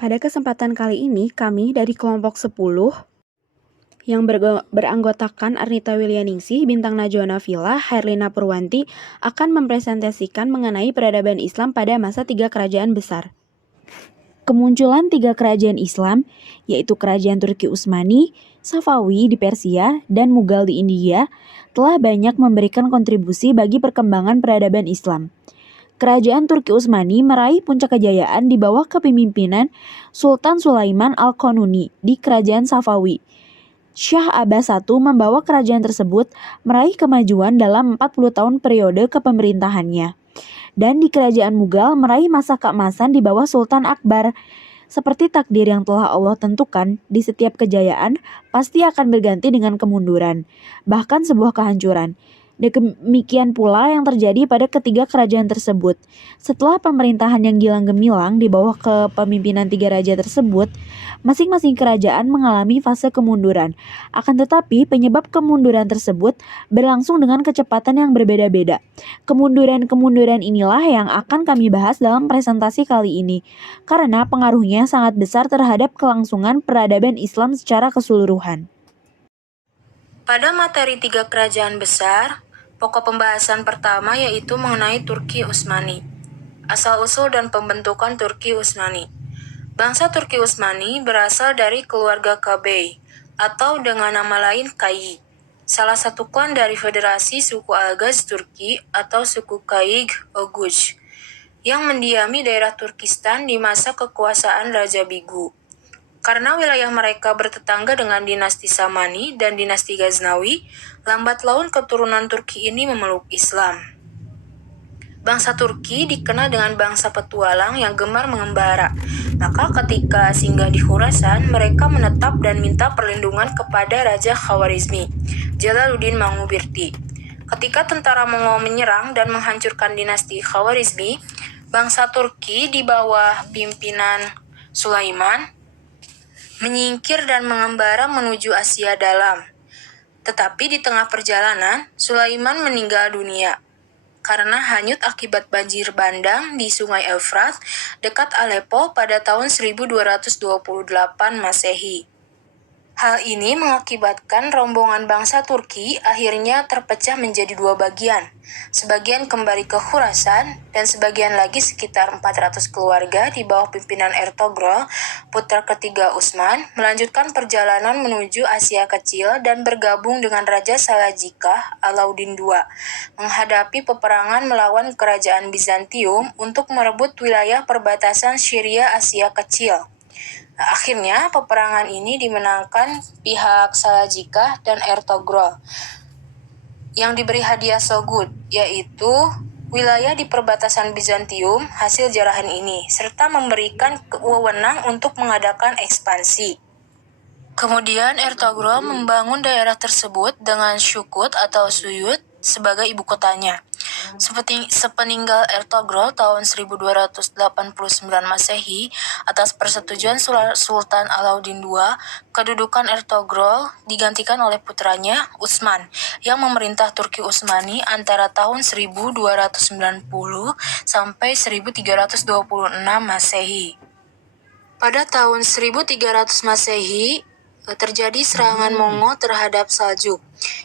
Pada kesempatan kali ini, kami dari kelompok 10 yang beranggotakan Arnita Wilyaningsih, Bintang Najwa Nafila, Herlina Purwanti akan mempresentasikan mengenai peradaban Islam pada masa 3 kerajaan besar. Kemunculan 3 kerajaan Islam, yaitu Kerajaan Turki Utsmani, Safawi di Persia, dan Mughal di India, telah banyak memberikan kontribusi bagi perkembangan peradaban Islam. Kerajaan Turki Utsmani meraih puncak kejayaan di bawah kepemimpinan Sultan Sulaiman Al-Qanuni di Kerajaan Safawi. Syah Abbas I membawa kerajaan tersebut meraih kemajuan dalam 40 tahun periode kepemerintahannya. Dan di Kerajaan Mughal meraih masa keemasan di bawah Sultan Akbar. Seperti takdir yang telah Allah tentukan, di setiap kejayaan pasti akan berganti dengan kemunduran, bahkan sebuah kehancuran. Demikian pula yang terjadi pada ketiga kerajaan tersebut. Setelah pemerintahan yang gilang gemilang di bawah kepemimpinan 3 raja tersebut, masing-masing kerajaan mengalami fase kemunduran. Akan tetapi, penyebab kemunduran tersebut berlangsung dengan kecepatan yang berbeda-beda. Kemunduran-kemunduran inilah yang akan kami bahas dalam presentasi kali ini, karena pengaruhnya sangat besar terhadap kelangsungan peradaban Islam secara keseluruhan. Pada materi 3 kerajaan besar, pokok pembahasan pertama yaitu mengenai Turki Utsmani. Asal-usul dan pembentukan Turki Utsmani. Bangsa Turki Utsmani berasal dari keluarga Kabey, atau dengan nama lain Kayi, salah satu klan dari Federasi Suku Algaz Turki atau Suku Kayig Oghuz, yang mendiami daerah Turkistan di masa kekuasaan Raja Bigu. Karena wilayah mereka bertetangga dengan dinasti Samani dan dinasti Ghaznawi, lambat laun keturunan Turki ini memeluk Islam. Bangsa Turki dikenal dengan bangsa petualang yang gemar mengembara. Maka ketika singgah di Khurasan, mereka menetap dan minta perlindungan kepada Raja Khawarizmi, Jalaluddin Mangubirti. Ketika tentara Mongol menyerang dan menghancurkan dinasti Khawarizmi, bangsa Turki di bawah pimpinan Sulaiman menyingkir dan mengembara menuju Asia Dalam. Tetapi di tengah perjalanan, Sulaiman meninggal dunia karena hanyut akibat banjir bandang di Sungai Efrat dekat Aleppo pada tahun 1228 Masehi. Hal ini mengakibatkan rombongan bangsa Turki akhirnya terpecah menjadi 2 bagian. Sebagian kembali ke Khurasan dan sebagian lagi sekitar 400 keluarga di bawah pimpinan Ertugrul, putra ketiga Utsman, melanjutkan perjalanan menuju Asia Kecil dan bergabung dengan Raja Salajikah Alauddin II, menghadapi peperangan melawan kerajaan Bizantium untuk merebut wilayah perbatasan Syria Asia Kecil. Akhirnya, peperangan ini dimenangkan pihak Salajikah dan Ertugrul yang diberi hadiah so-good, yaitu wilayah di perbatasan Bizantium hasil jarahan ini, serta memberikan wewenang untuk mengadakan ekspansi. Kemudian Ertugrul membangun daerah tersebut dengan Shukut atau Suyut sebagai ibu kotanya. Sepeninggal Ertugrul tahun 1289 Masehi, atas persetujuan Sultan Alauddin II, kedudukan Ertugrul digantikan oleh putranya Utsman yang memerintah Turki Utsmani antara tahun 1290 sampai 1326 Masehi. Pada tahun 1300 Masehi, terjadi serangan Mongol terhadap Saljuk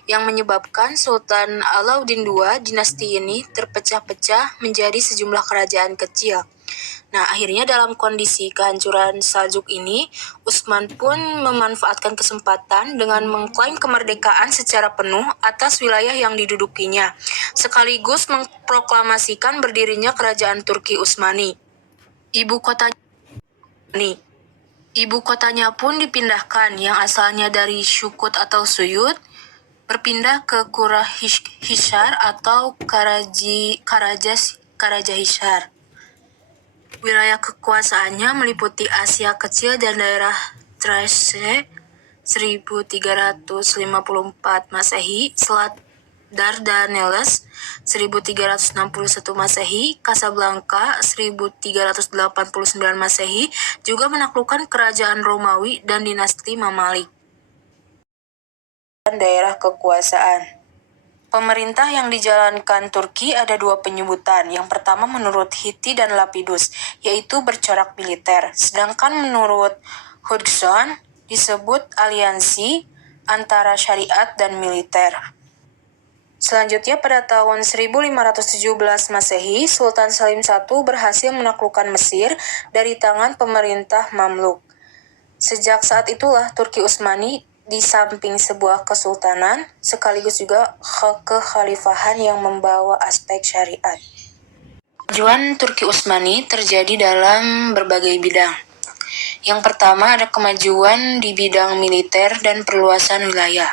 yang menyebabkan Sultan Alauddin II dinasti ini terpecah-pecah menjadi sejumlah kerajaan kecil. Nah, akhirnya dalam kondisi kehancuran Saljuk ini, Utsman pun memanfaatkan kesempatan dengan mengklaim kemerdekaan secara penuh atas wilayah yang didudukinya, sekaligus memproklamasikan berdirinya kerajaan Turki Utsmani. Ibu kotanya pun dipindahkan, yang asalnya dari Shukut atau Suyut, berpindah ke Qurahishar atau Karajahishar. Wilayah kekuasaannya meliputi Asia Kecil dan daerah Thrace 1354 Masehi, Selat Dardanelles 1361 Masehi, Casablanca 1389 Masehi, juga menaklukkan kerajaan Romawi dan dinasti Mamalik. Daerah kekuasaan. Pemerintah yang dijalankan Turki ada dua penyebutan. Yang pertama menurut Hiti dan Lapidus, yaitu bercorak militer. Sedangkan menurut Hudson disebut aliansi antara syariat dan militer. Selanjutnya pada tahun 1517 Masehi, Sultan Salim I berhasil menaklukkan Mesir dari tangan pemerintah Mamluk. Sejak saat itulah Turki Utsmani di samping sebuah kesultanan, sekaligus juga kekhalifahan yang membawa aspek syariat. Kemajuan Turki Utsmani terjadi dalam berbagai bidang. Yang pertama ada kemajuan di bidang militer dan perluasan wilayah.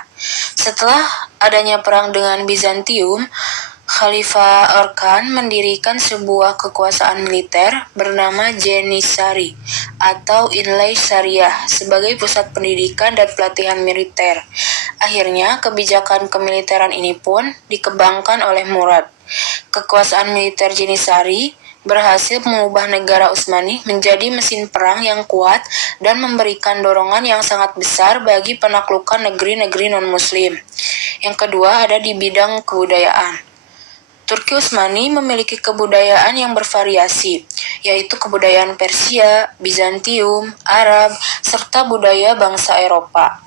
Setelah adanya perang dengan Bizantium, Khalifah Orkan mendirikan sebuah kekuasaan militer bernama Janissary atau Inlay Syariah sebagai pusat pendidikan dan pelatihan militer. Akhirnya, kebijakan kemiliteran ini pun dikembangkan oleh Murad. Kekuasaan militer Janissary berhasil mengubah negara Utsmani menjadi mesin perang yang kuat dan memberikan dorongan yang sangat besar bagi penaklukan negeri-negeri non-muslim. Yang kedua ada di bidang kebudayaan. Turki Utsmani memiliki kebudayaan yang bervariasi, yaitu kebudayaan Persia, Bizantium, Arab, serta budaya bangsa Eropa.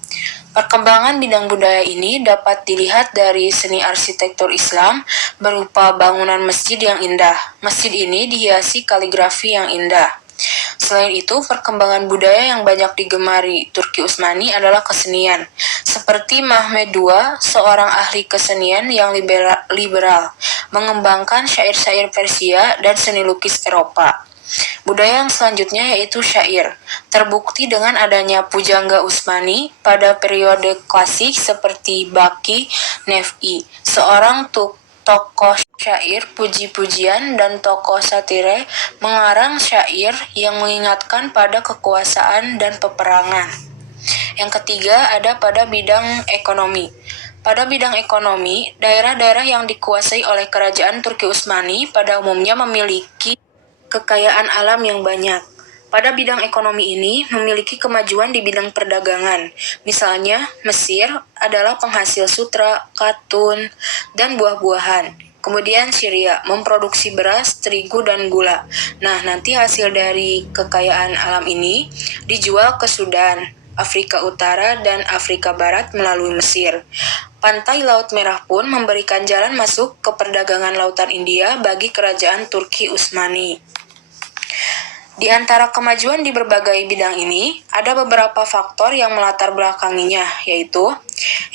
Perkembangan bidang budaya ini dapat dilihat dari seni arsitektur Islam berupa bangunan masjid yang indah. Masjid ini dihiasi kaligrafi yang indah. Selain itu, perkembangan budaya yang banyak digemari Turki Utsmani adalah kesenian. Seperti Mehmed II, seorang ahli kesenian yang liberal, mengembangkan syair-syair Persia dan seni lukis Eropa. Budaya yang selanjutnya yaitu syair, terbukti dengan adanya pujangga Utsmani pada periode klasik seperti Baki Nefi, seorang tokoh syair puji-pujian dan tokoh satire mengarang syair yang mengingatkan pada kekuasaan dan peperangan. Yang ketiga ada pada bidang ekonomi. Pada bidang ekonomi, daerah-daerah yang dikuasai oleh kerajaan Turki Utsmani pada umumnya memiliki kekayaan alam yang banyak. Pada bidang ekonomi ini memiliki kemajuan di bidang perdagangan. Misalnya, Mesir adalah penghasil sutra, katun, dan buah-buahan. Kemudian Syria memproduksi beras, terigu, dan gula. Nah, nanti hasil dari kekayaan alam ini dijual ke Sudan, Afrika Utara, dan Afrika Barat melalui Mesir. Pantai Laut Merah pun memberikan jalan masuk ke perdagangan lautan India bagi kerajaan Turki Utsmani. Di antara kemajuan di berbagai bidang ini, ada beberapa faktor yang melatar belakanginya, yaitu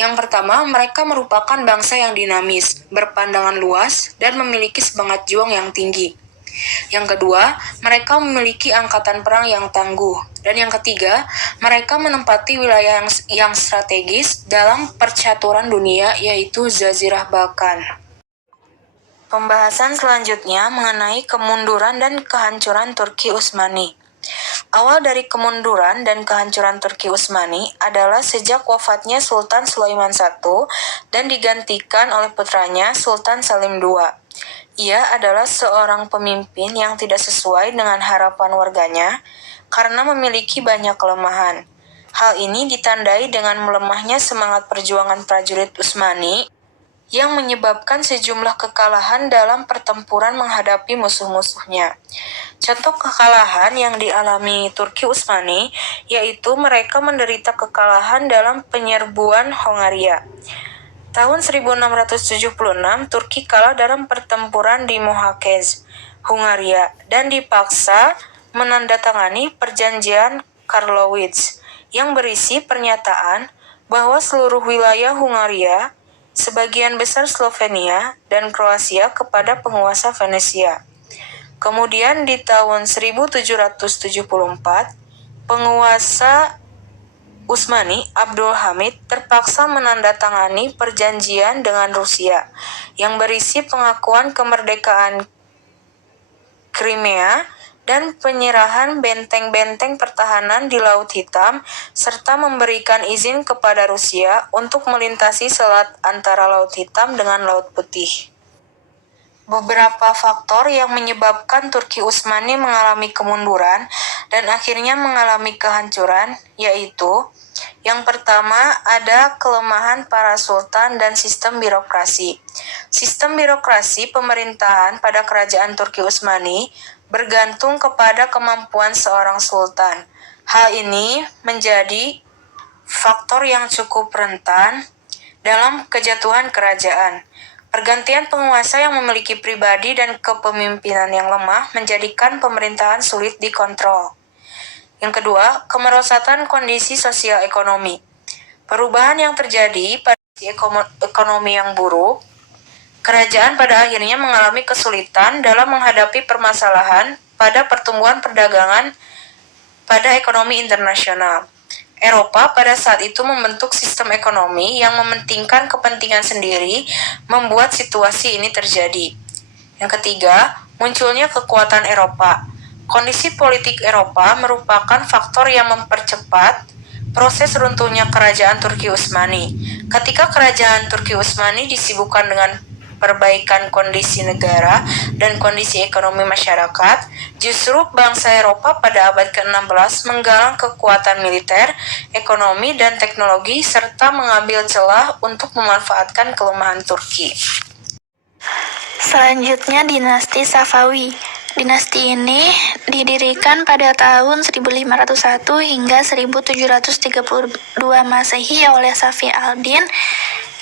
yang pertama, mereka merupakan bangsa yang dinamis, berpandangan luas, dan memiliki semangat juang yang tinggi. Yang kedua, mereka memiliki angkatan perang yang tangguh. Dan yang ketiga, mereka menempati wilayah yang strategis dalam percaturan dunia, yaitu Jazirah Balkan. Pembahasan selanjutnya mengenai kemunduran dan kehancuran Turki Utsmani. Awal dari kemunduran dan kehancuran Turki Utsmani adalah sejak wafatnya Sultan Sulaiman I dan digantikan oleh putranya Sultan Salim II. Ia adalah seorang pemimpin yang tidak sesuai dengan harapan warganya karena memiliki banyak kelemahan. Hal ini ditandai dengan melemahnya semangat perjuangan prajurit Utsmani yang menyebabkan sejumlah kekalahan dalam pertempuran menghadapi musuh-musuhnya. Contoh kekalahan yang dialami Turki Utsmani yaitu mereka menderita kekalahan dalam penyerbuan Hongaria. Tahun 1676, Turki kalah dalam pertempuran di Mohaczcz, Hungaria, dan dipaksa menandatangani perjanjian Karlowitz yang berisi pernyataan bahwa seluruh wilayah Hungaria, sebagian besar Slovenia, dan Kroasia kepada penguasa Venesia. Kemudian di tahun 1774, penguasa Utsmani Abdul Hamid terpaksa menandatangani perjanjian dengan Rusia yang berisi pengakuan kemerdekaan Crimea dan penyerahan benteng-benteng pertahanan di Laut Hitam serta memberikan izin kepada Rusia untuk melintasi selat antara Laut Hitam dengan Laut Putih. Beberapa faktor yang menyebabkan Turki Utsmani mengalami kemunduran dan akhirnya mengalami kehancuran yaitu yang pertama ada kelemahan para sultan dan sistem birokrasi. Sistem birokrasi pemerintahan pada kerajaan Turki Utsmani bergantung kepada kemampuan seorang sultan. Hal ini menjadi faktor yang cukup rentan dalam kejatuhan kerajaan. Pergantian penguasa yang memiliki pribadi dan kepemimpinan yang lemah menjadikan pemerintahan sulit dikontrol. Yang kedua, kemerosatan kondisi sosial ekonomi. Perubahan yang terjadi pada ekonomi yang buruk, kerajaan pada akhirnya mengalami kesulitan dalam menghadapi permasalahan pada pertumbuhan perdagangan pada ekonomi internasional. Eropa pada saat itu membentuk sistem ekonomi yang mementingkan kepentingan sendiri, membuat situasi ini terjadi. Yang ketiga, munculnya kekuatan Eropa. Kondisi politik Eropa merupakan faktor yang mempercepat proses runtuhnya kerajaan Turki Utsmani. Ketika kerajaan Turki Utsmani disibukkan dengan perbaikan kondisi negara dan kondisi ekonomi masyarakat, justru bangsa Eropa pada abad ke-16 menggalang kekuatan militer, ekonomi, dan teknologi serta mengambil celah untuk memanfaatkan kelemahan Turki. Selanjutnya dinasti Safawi. Dinasti ini didirikan pada tahun 1501 hingga 1732 Masehi oleh Safi al-Din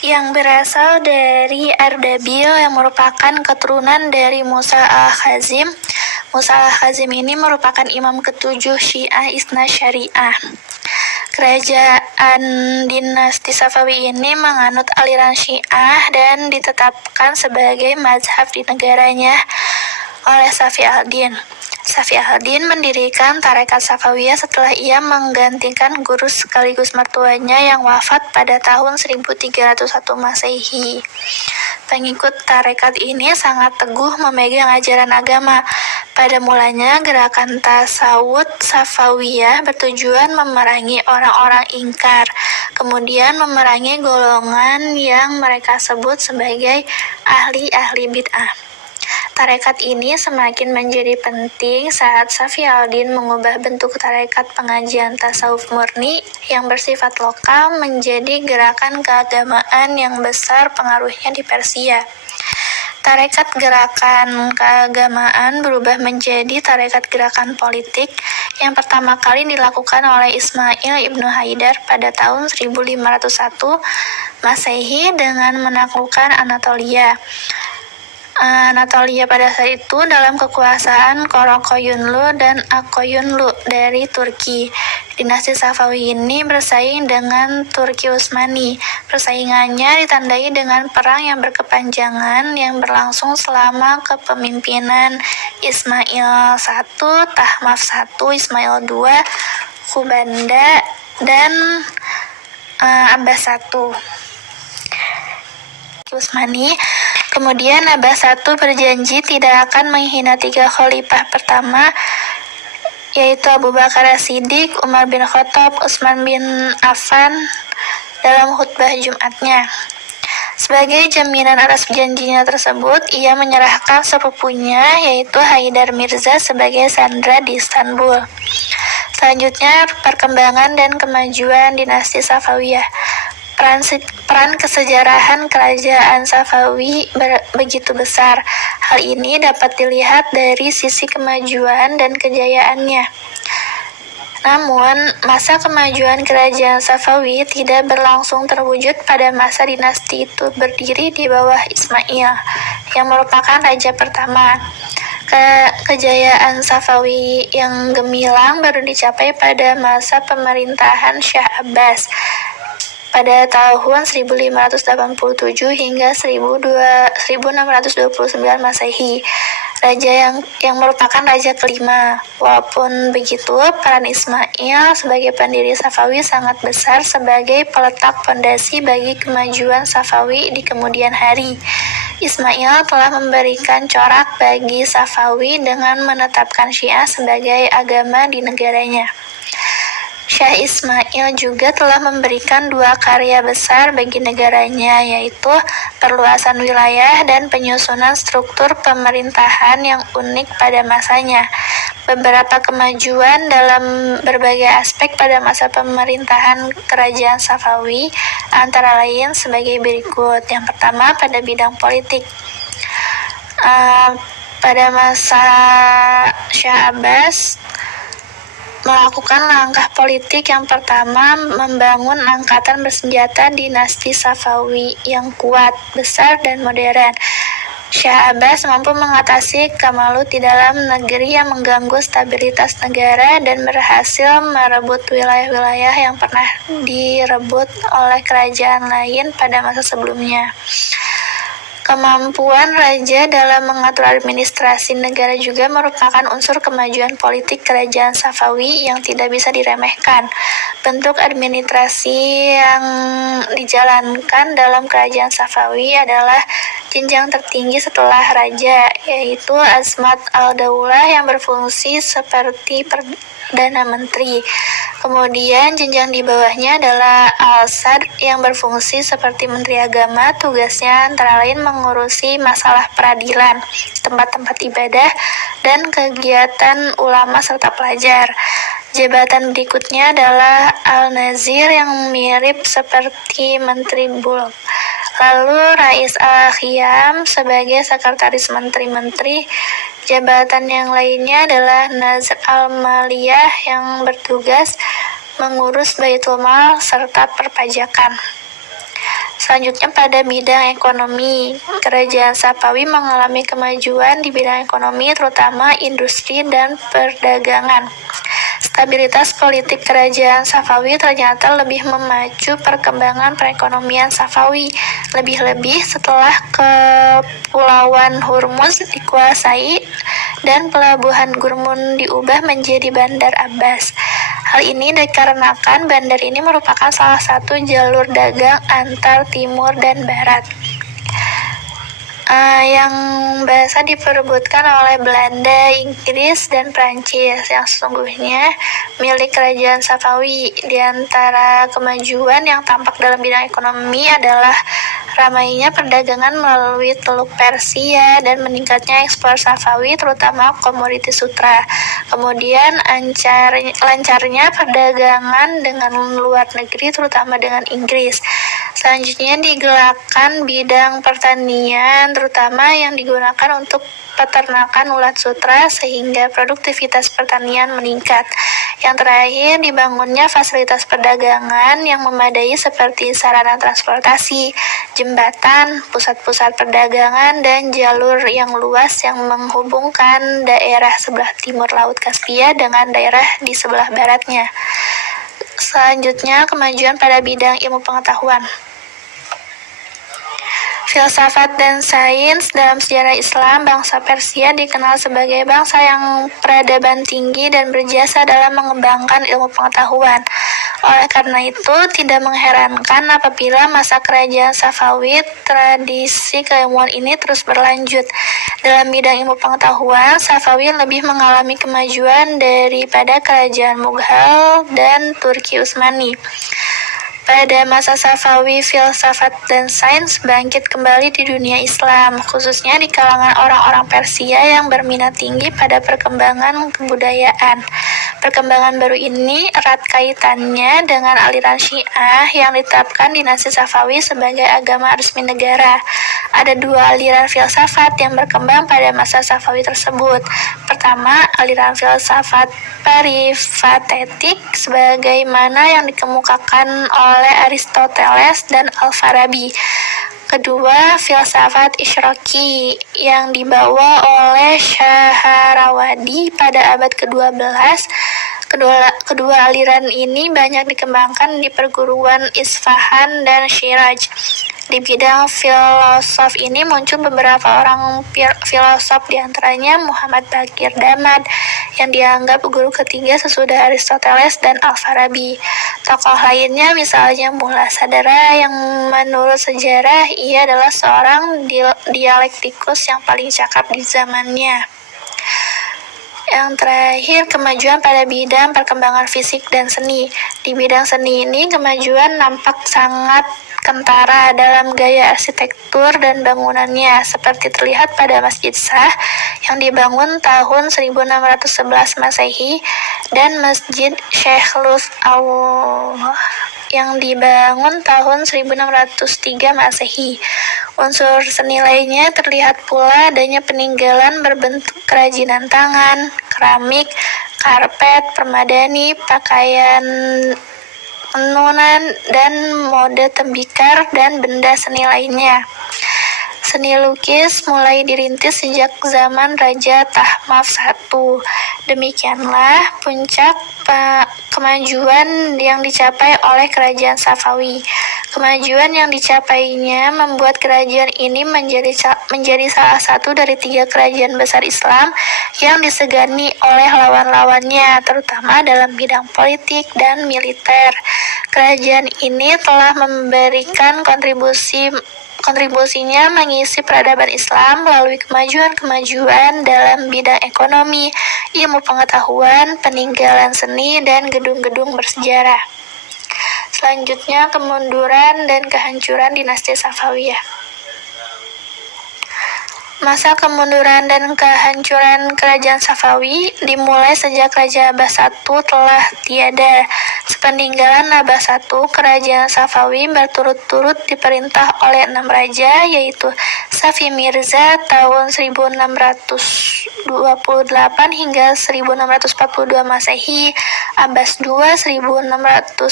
yang berasal dari Ardabil yang merupakan keturunan dari Musa al-Khazim. Musa al-Khazim ini merupakan imam ketujuh Syiah Isna Syariah. Kerajaan dinasti Safawi ini menganut aliran Syiah dan ditetapkan sebagai mazhab di negaranya oleh Safi al-Din. Safi al-Din mendirikan tarekat Safawiyah setelah ia menggantikan guru sekaligus mertuanya yang wafat pada tahun 1301 Masehi. Pengikut tarekat ini sangat teguh memegang ajaran agama. Pada mulanya, gerakan tasawuf Safawiyah bertujuan memerangi orang-orang ingkar, kemudian memerangi golongan yang mereka sebut sebagai ahli-ahli bid'ah. Tarekat ini semakin menjadi penting saat Safi al-Din mengubah bentuk tarekat pengajian tasawuf murni yang bersifat lokal menjadi gerakan keagamaan yang besar pengaruhnya di Persia. Tarekat gerakan keagamaan berubah menjadi tarekat gerakan politik yang pertama kali dilakukan oleh Ismail ibnu Haidar pada tahun 1501 Masehi dengan menaklukkan Anatolia. Anatolia pada saat itu dalam kekuasaan Karakoyunlu dan Akoyunlu dari Turki. Dinasti Safawi ini bersaing dengan Turki Utsmani. Persaingannya ditandai dengan perang yang berkepanjangan yang berlangsung selama kepemimpinan Ismail I, Tahmaf I, Ismail II, Khubanda, dan Abbas I. Utsmani. Kemudian Abbas I berjanji tidak akan menghina tiga khalifah pertama, yaitu Abu Bakar As-Siddiq, Umar bin Khattab, Utsman bin Affan dalam khutbah Jumatnya. Sebagai jaminan atas janjinya tersebut, ia menyerahkan sepupunya, yaitu Haidar Mirza, sebagai sandera di Istanbul. Selanjutnya, perkembangan dan kemajuan dinasti Safawiyah. Peran kesejarahan kerajaan Safawi begitu besar. Hal ini dapat dilihat dari sisi kemajuan dan kejayaannya. Namun, masa kemajuan kerajaan Safawi tidak berlangsung terwujud pada masa dinasti itu berdiri di bawah Ismail, yang merupakan raja pertama. Kejayaan Safawi yang gemilang baru dicapai pada masa pemerintahan Syah Abbas pada tahun 1587 hingga 1629 Masehi, raja yang merupakan raja kelima. Walaupun begitu, peran Ismail sebagai pendiri Safawi sangat besar sebagai peletak fondasi bagi kemajuan Safawi di kemudian hari. Ismail telah memberikan corak bagi Safawi dengan menetapkan Syiah sebagai agama di negaranya. Syah Ismail juga telah memberikan dua karya besar bagi negaranya, yaitu perluasan wilayah dan penyusunan struktur pemerintahan yang unik pada masanya. beberapa kemajuan dalam berbagai aspek pada masa pemerintahan Kerajaan Safawi, antara lain sebagai berikut. Yang pertama, pada bidang politik. Pada masa Shah Abbas melakukan langkah politik yang pertama, membangun angkatan bersenjata dinasti Safawi yang kuat, besar, dan modern. Shah Abbas mampu mengatasi Kamalut di dalam negeri yang mengganggu stabilitas negara dan berhasil merebut wilayah-wilayah yang pernah direbut oleh kerajaan lain pada masa sebelumnya. Kemampuan raja dalam mengatur administrasi negara juga merupakan unsur kemajuan politik kerajaan Safawi yang tidak bisa diremehkan. Bentuk administrasi yang dijalankan dalam kerajaan Safawi adalah jenjang tertinggi setelah raja, yaitu Azmat al-Daulah yang berfungsi seperti Perdana Menteri. Kemudian jenjang di bawahnya adalah Al-Sadr yang berfungsi seperti Menteri Agama. Tugasnya antara lain mengurusi masalah peradilan, tempat-tempat ibadah, dan kegiatan ulama serta pelajar. Jabatan berikutnya adalah Al-Nazir yang mirip seperti Menteri Bulog. Lalu Rais Al-Khiyam sebagai sekretaris menteri-menteri. Jabatan yang lainnya adalah Nazir Al-Maliyah yang bertugas mengurus Baitul Mal serta perpajakan. Selanjutnya pada bidang ekonomi, Kerajaan Safawi mengalami kemajuan di bidang ekonomi terutama industri dan perdagangan. Stabilitas politik Kerajaan Safawi ternyata lebih memacu perkembangan perekonomian Safawi, lebih-lebih setelah Kepulauan Hormuz dikuasai dan pelabuhan Gurmun diubah menjadi Bandar Abbas. Hal ini dikarenakan bandar ini merupakan salah satu jalur dagang antar timur dan barat. Yang biasa diperebutkan oleh Belanda, Inggris, dan Prancis yang sesungguhnya milik Kerajaan Safawi. Di antara kemajuan yang tampak dalam bidang ekonomi adalah ramainya perdagangan melalui Teluk Persia dan meningkatnya ekspor Safawi terutama komoditi sutra. Kemudian lancarnya perdagangan dengan luar negeri terutama dengan Inggris. Selanjutnya digerakkan bidang pertanian terutama yang digunakan untuk peternakan ulat sutra sehingga produktivitas pertanian meningkat. Yang terakhir dibangunnya fasilitas perdagangan yang memadai seperti sarana transportasi, jembatan, pusat-pusat perdagangan, dan jalur yang luas yang menghubungkan daerah sebelah timur Laut Kaspia dengan daerah di sebelah baratnya. Selanjutnya kemajuan pada bidang ilmu pengetahuan. Filsafat dan sains. Dalam sejarah Islam, bangsa Persia dikenal sebagai bangsa yang peradaban tinggi dan berjasa dalam mengembangkan ilmu pengetahuan. Oleh karena itu, tidak mengherankan apabila masa kerajaan Safawi tradisi keilmuan ini terus berlanjut. Dalam bidang ilmu pengetahuan, Safawi lebih mengalami kemajuan daripada kerajaan Mughal dan Turki Utsmani. Pada masa Safawi, filsafat dan sains bangkit kembali di dunia Islam, khususnya di kalangan orang-orang Persia yang berminat tinggi pada perkembangan kebudayaan. Perkembangan baru ini erat kaitannya dengan aliran Syiah yang ditetapkan dinasti Safawi sebagai agama resmi negara. Ada dua aliran filsafat yang berkembang pada masa Safawi tersebut. Pertama, aliran filsafat peripatetik sebagaimana yang dikemukakan oleh Aristoteles dan Al-Farabi. Kedua, filsafat Isyraqi yang dibawa oleh Syaharawadi pada abad ke-12. Kedua aliran ini banyak dikembangkan di perguruan Isfahan dan Syiraj. Di bidang filosof ini muncul beberapa orang filosof, diantaranya Muhammad Baqir Damad yang dianggap guru ketiga sesudah Aristoteles dan Al-Farabi. Tokoh lainnya misalnya Mulla Sadra yang menurut sejarah ia adalah seorang dialektikus yang paling cakap di zamannya. Yang terakhir, kemajuan pada bidang perkembangan fisik dan seni. Di bidang seni ini, kemajuan nampak sangat kentara dalam gaya arsitektur dan bangunannya, seperti terlihat pada Masjid Shah yang dibangun tahun 1611 Masehi dan Masjid Sheikh Lutf Allah yang dibangun tahun 1603 Masehi. Unsur seni lainnya terlihat pula adanya peninggalan berbentuk kerajinan tangan, keramik, karpet, permadani, pakaian tenunan, dan mode tembikar dan benda seni lainnya. Seni lukis mulai dirintis sejak zaman Raja Tahmav I. Demikianlah puncak kemajuan yang dicapai oleh kerajaan Safawi. Kemajuan yang dicapainya membuat kerajaan ini menjadi salah satu dari 3 kerajaan besar Islam yang disegani oleh lawan-lawannya, terutama dalam bidang politik dan militer. Kerajaan ini telah memberikan kontribusinya mengisi peradaban Islam melalui kemajuan-kemajuan dalam bidang ekonomi, ilmu pengetahuan, peninggalan seni, dan gedung-gedung bersejarah. Selanjutnya, kemunduran dan kehancuran dinasti Safawiyah. Masa kemunduran dan kehancuran kerajaan Safawi dimulai sejak Raja Abbas I telah tiada. Sepeninggalan Abbas I, kerajaan Safawi berturut-turut diperintah oleh 6 raja, yaitu Safi Mirza tahun 1628 hingga 1642 Masehi, Abbas II 1642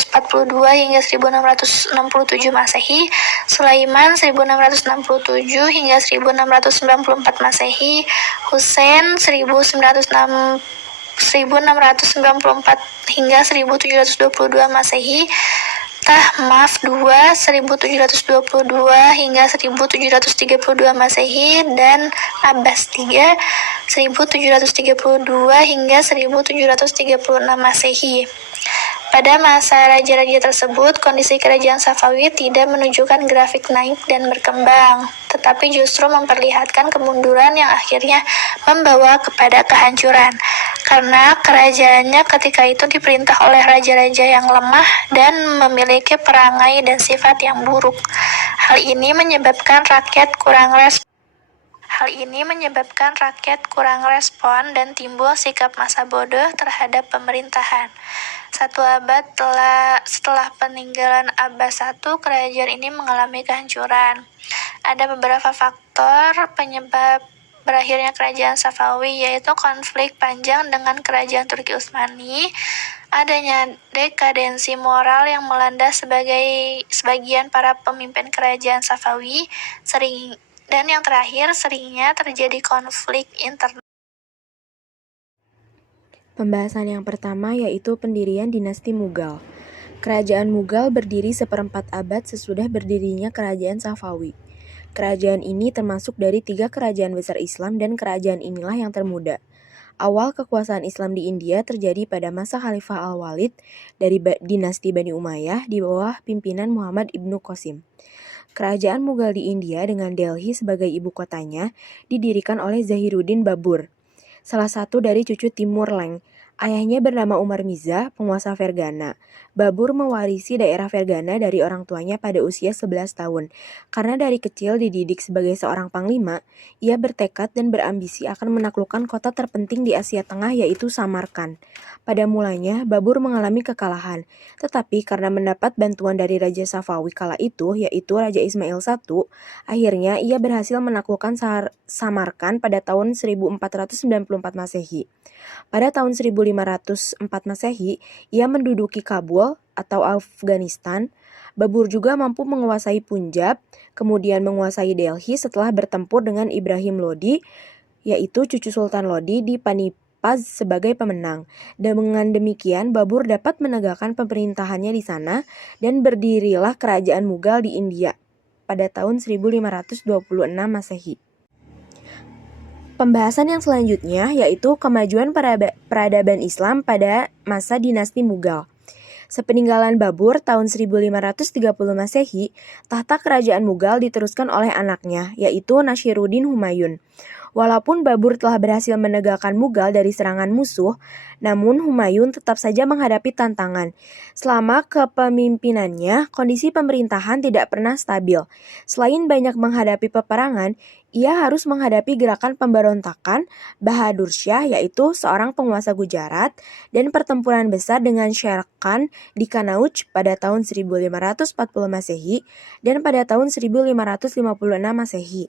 hingga 1667 Masehi, Sulaiman 1667 hingga 1694 Masehi, Hussein 1694 hingga 1722 Masehi, Tahmav II 1722 hingga 1732 Masehi, dan Abbas III 1732 hingga 1736 Masehi. Pada masa raja-raja tersebut, kondisi kerajaan Safawi tidak menunjukkan grafik naik dan berkembang, tetapi justru memperlihatkan kemunduran yang akhirnya membawa kepada kehancuran, karena kerajaannya ketika itu diperintah oleh raja-raja yang lemah dan memiliki perangai dan sifat yang buruk. Hal ini menyebabkan rakyat kurang respon dan timbul sikap masa bodoh terhadap pemerintahan. 1 abad setelah peninggalan Abbas I, kerajaan ini mengalami kehancuran. Ada beberapa faktor penyebab berakhirnya kerajaan Safawi, yaitu konflik panjang dengan kerajaan Turki Utsmani, adanya dekadensi moral yang melanda sebagian para pemimpin kerajaan Safawi, dan yang terakhir, seringnya terjadi konflik internal. Pembahasan yang pertama yaitu pendirian dinasti Mughal. Kerajaan Mughal berdiri seperempat abad sesudah berdirinya kerajaan Safawi. Kerajaan ini termasuk dari 3 kerajaan besar Islam dan kerajaan inilah yang termuda. Awal kekuasaan Islam di India terjadi pada masa Khalifah Al-Walid dari dinasti Bani Umayyah di bawah pimpinan Muhammad ibnu Qasim. Kerajaan Mughal di India dengan Delhi sebagai ibu kotanya didirikan oleh Zahiruddin Babur, salah satu dari cucu Timur Leng. Ayahnya bernama Umar Miza, penguasa Fergana. Babur mewarisi daerah Fergana dari orang tuanya pada usia 11 tahun. Karena dari kecil dididik sebagai seorang panglima, ia bertekad dan berambisi akan menaklukkan kota terpenting di Asia Tengah yaitu Samarkand. Pada mulanya, Babur mengalami kekalahan, tetapi karena mendapat bantuan dari Raja Safawi kala itu, yaitu Raja Ismail I, akhirnya ia berhasil menaklukkan Samarkand pada tahun 1494 Masehi. Pada tahun 1504 Masehi, ia menduduki Kabul atau Afghanistan. Babur juga mampu menguasai Punjab, kemudian menguasai Delhi setelah bertempur dengan Ibrahim Lodi, yaitu cucu Sultan Lodi di Panipaz sebagai pemenang. Dengan demikian, Babur dapat menegakkan pemerintahannya di sana dan berdirilah kerajaan Mughal di India pada tahun 1526 Masehi. Pembahasan yang selanjutnya yaitu kemajuan peradaban Islam pada masa dinasti Mughal. Sepeninggalan Babur tahun 1530 Masehi, tahta kerajaan Mughal diteruskan oleh anaknya, yaitu Nasiruddin Humayun. Walaupun Babur telah berhasil menegakkan Mughal dari serangan musuh, namun Humayun tetap saja menghadapi tantangan. Selama kepemimpinannya, kondisi pemerintahan tidak pernah stabil. Selain banyak menghadapi peperangan, ia harus menghadapi gerakan pemberontakan Bahadur Shah, yaitu seorang penguasa Gujarat, dan pertempuran besar dengan Sher Khan di Kanauj pada tahun 1540 Masehi dan pada tahun 1556 Masehi.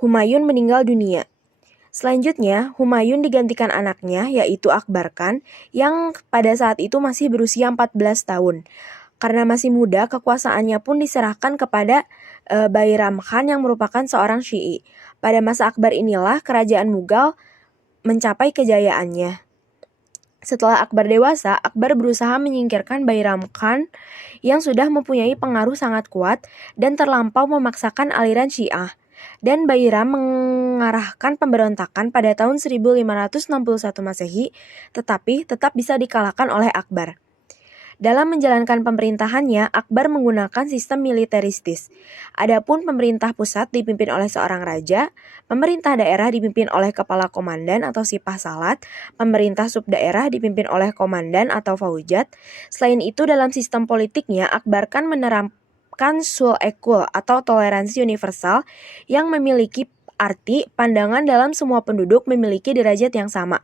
Humayun meninggal dunia. Selanjutnya, Humayun digantikan anaknya, yaitu Akbar Khan, yang pada saat itu masih berusia 14 tahun. Karena masih muda, kekuasaannya pun diserahkan kepada Bairam Khan yang merupakan seorang Syi'i. Pada masa Akbar inilah kerajaan Mughal mencapai kejayaannya. Setelah Akbar dewasa, Akbar berusaha menyingkirkan Bairam Khan yang sudah mempunyai pengaruh sangat kuat dan terlampau memaksakan aliran Syiah. Dan Bairam mengarahkan pemberontakan pada tahun 1561 Masehi, tetapi tetap bisa dikalahkan oleh Akbar. Dalam menjalankan pemerintahannya, Akbar menggunakan sistem militeristis. Adapun pemerintah pusat dipimpin oleh seorang raja, pemerintah daerah dipimpin oleh kepala komandan atau sipah salat, pemerintah subdaerah dipimpin oleh komandan atau faujat. Selain itu, dalam sistem politiknya, Akbar kan menerapkan sul-ekul atau toleransi universal yang memiliki arti pandangan dalam semua penduduk memiliki derajat yang sama.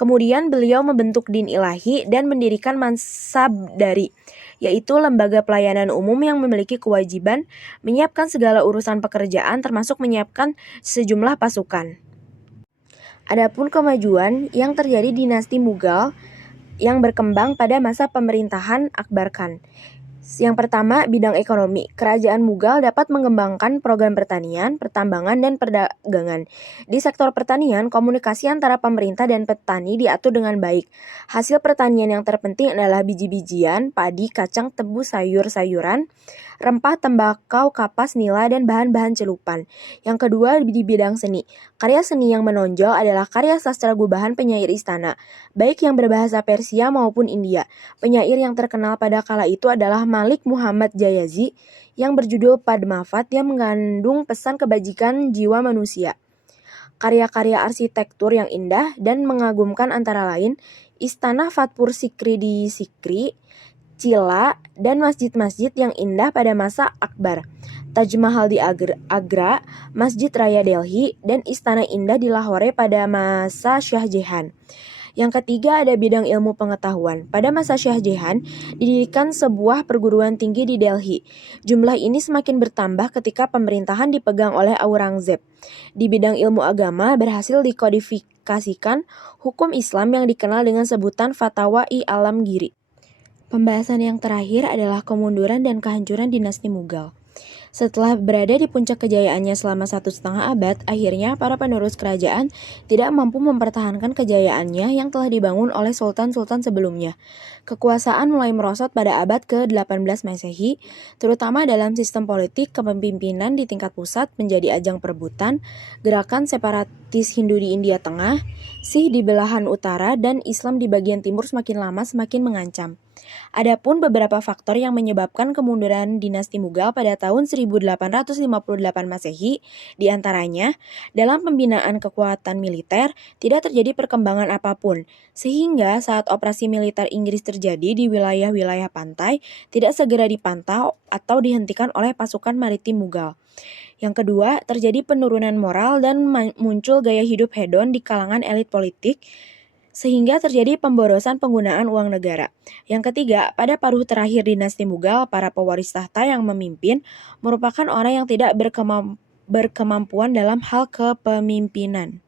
Kemudian beliau membentuk din ilahi dan mendirikan mansabdari, yaitu lembaga pelayanan umum yang memiliki kewajiban menyiapkan segala urusan pekerjaan termasuk menyiapkan sejumlah pasukan. Adapun kemajuan yang terjadi dinasti Mughal yang berkembang pada masa pemerintahan Akbar Khan. Yang pertama, bidang ekonomi. Kerajaan Mughal dapat mengembangkan program pertanian, pertambangan, dan perdagangan. Di sektor pertanian, komunikasi antara pemerintah dan petani diatur dengan baik. Hasil pertanian yang terpenting adalah biji-bijian, padi, kacang, tebu, sayur-sayuran, rempah, tembakau, kapas, nila, dan bahan-bahan celupan. Yang kedua, di bidang seni. Karya seni yang menonjol adalah karya sastra gubahan penyair istana, baik yang berbahasa Persia maupun India. Penyair yang terkenal pada kala itu adalah Malik Muhammad Jayazi yang berjudul Padmavat yang mengandung pesan kebajikan jiwa manusia. Karya-karya arsitektur yang indah dan mengagumkan antara lain Istana Fatpur Sikri di Sikri, Cila, dan masjid-masjid yang indah pada masa Akbar, Taj Mahal di Agra, Masjid Raya Delhi, dan Istana Indah di Lahore pada masa Shah Jahan. Yang ketiga ada bidang ilmu pengetahuan. Pada masa Shah Jahan, didirikan sebuah perguruan tinggi di Delhi. Jumlah ini semakin bertambah ketika pemerintahan dipegang oleh Aurangzeb. Di bidang ilmu agama, berhasil dikodifikasikan hukum Islam yang dikenal dengan sebutan Fatwa-i Alamgiri. Pembahasan yang terakhir adalah kemunduran dan kehancuran dinasti Mughal. Setelah berada di puncak kejayaannya selama 1,5 abad, akhirnya para penerus kerajaan tidak mampu mempertahankan kejayaannya yang telah dibangun oleh sultan-sultan sebelumnya. Kekuasaan mulai merosot pada abad ke-18 Masehi, terutama dalam sistem politik. Kepemimpinan di tingkat pusat menjadi ajang perebutan, gerakan separatis Hindu di India Tengah, Sikh di belahan utara, dan Islam di bagian timur semakin lama semakin mengancam. Adapun beberapa faktor yang menyebabkan kemunduran dinasti Mughal pada tahun 1858 Masehi, diantaranya dalam pembinaan kekuatan militer tidak terjadi perkembangan apapun, sehingga saat operasi militer Inggris terjadi di wilayah-wilayah pantai tidak segera dipantau atau dihentikan oleh pasukan maritim Mughal. Yang kedua, terjadi penurunan moral dan muncul gaya hidup hedon di kalangan elit politik, sehingga terjadi pemborosan penggunaan uang negara. Yang ketiga, pada paruh terakhir dinasti Mughal, para pewaris tahta yang memimpin merupakan orang yang tidak berkemampuan dalam hal kepemimpinan.